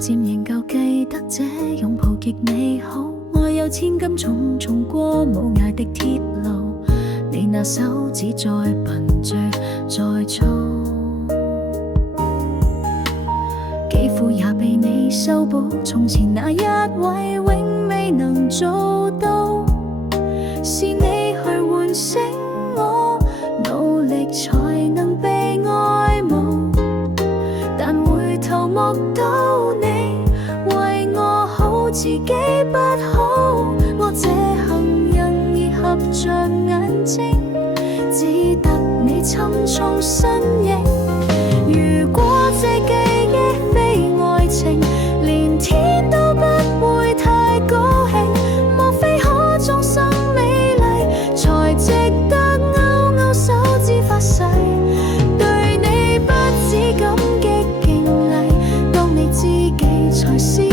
漸仍舊記得這擁抱極美好，愛有千斤重重過無涯的鐵路，你那手指再笨拙再粗，肌膚也被你修補，從前那一位永未能做到，是你去喚醒我，努力才能被愛慕，但回頭望到你為我好，自己不好，我這行人已合着眼睛，只得你沉重身影。如果這記憶非愛情，連天都不會太高興，莫非可終生美麗，才值得勾勾手指發誓，對你不止感激敬禮，當你知己才是虛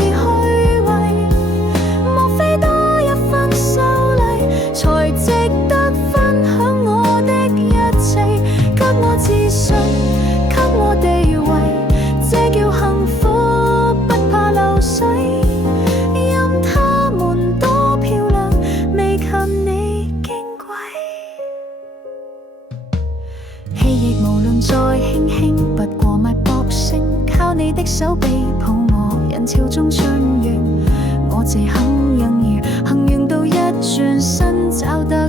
偽，莫非多一分秀麗，才值得分享我的一切，給我自信，給我地位，這叫幸福，不怕流水，任他們多漂亮，未及你矜貴。氣亦無論再輕輕，不過脈搏聲，靠你的手臂抱我，人潮中穿越，我這肯忍而行，行完到一轉身找得